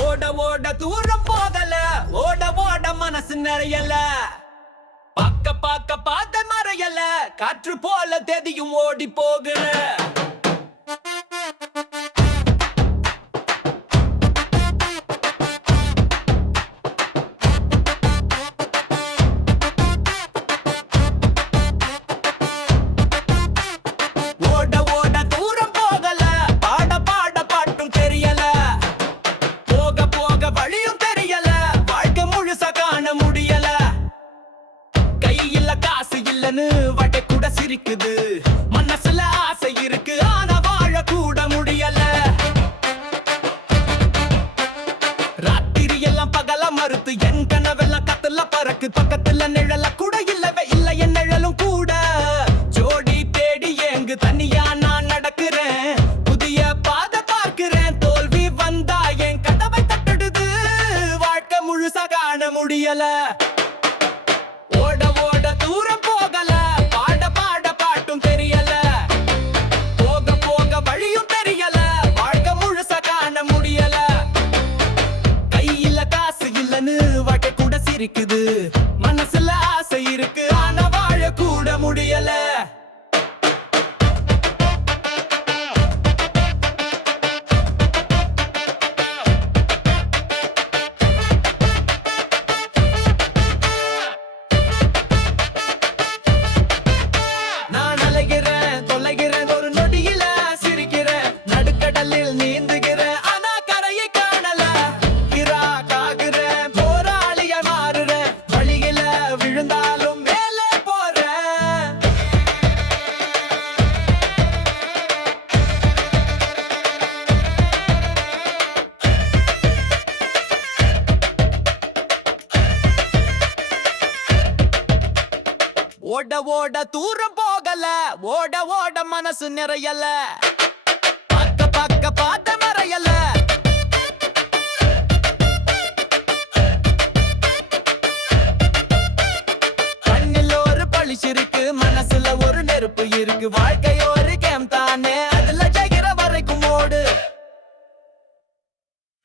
ஓட ஓட தூரம் போகல, ஓட ஓட மனசு நிறையல, பக்க பக்க பார்த்த மறையல, காற்று போல தேதியும் ஓடி போகிற. ஓட ஓட தூரம் போகல, பாட பாட பாட்டும் தெரியல, போக போக வழியும் தெரியல, வாழ்க்கை முழுசா காண முடியல. கையில காசு இல்லன்னு வடை கூட சிரிக்குது, மனசுல ஆசை இருக்கு ஆனா வாழ கூட முடியல. ராத்திரி எல்லாம் பகல மறுத்து என் கனவெல்லாம் கத்துல பறக்கு, பக்கத்துல நிழல கூட இல்லவே இல்ல என் நிழலும் கூட. ஜோடி தேடி ஏங்கு தனியா நான் நடக்கிறேன், புதிய பாதை பார்க்கிறேன், தோல்வி வந்தா என் கதவை தட்டுடுது, வாழ்க்கை முழுசா காண முடியல. ஓட ஓட தூரம் போகல, பாட பாட பாட்டும் தெரியல, போக போக வழியும் தெரியல, வாழ்க்கை முழுசா காண முடியல. கையில காசு இல்லன்னு வாழ்க்கை கூட சிரிக்குது, மனசுல ஆசை இருக்கு ஆனா வாழ கூட முடியல. நான் அலைகிறேன் தொலைகிறேன், ஒரு நொடியில சிரிக்கிறேன், நடுக்கடலில் நீந்துகிறேன் ஆனா கரையை காணல. கிராக்காகிறேன், போராளியா மாறுறேன், வழியில விழுந்தாலும் மேலே போறேன். ஓட ஓட தூரம் போகல, ஓட ஓட மனசு நிறையல, பக்க பக்க பார்த்த மறையல. கண்ணில் ஒரு பளிச்சு இருக்கு, மனசுல ஒரு நெருப்பு இருக்கு, வாழ்க்கை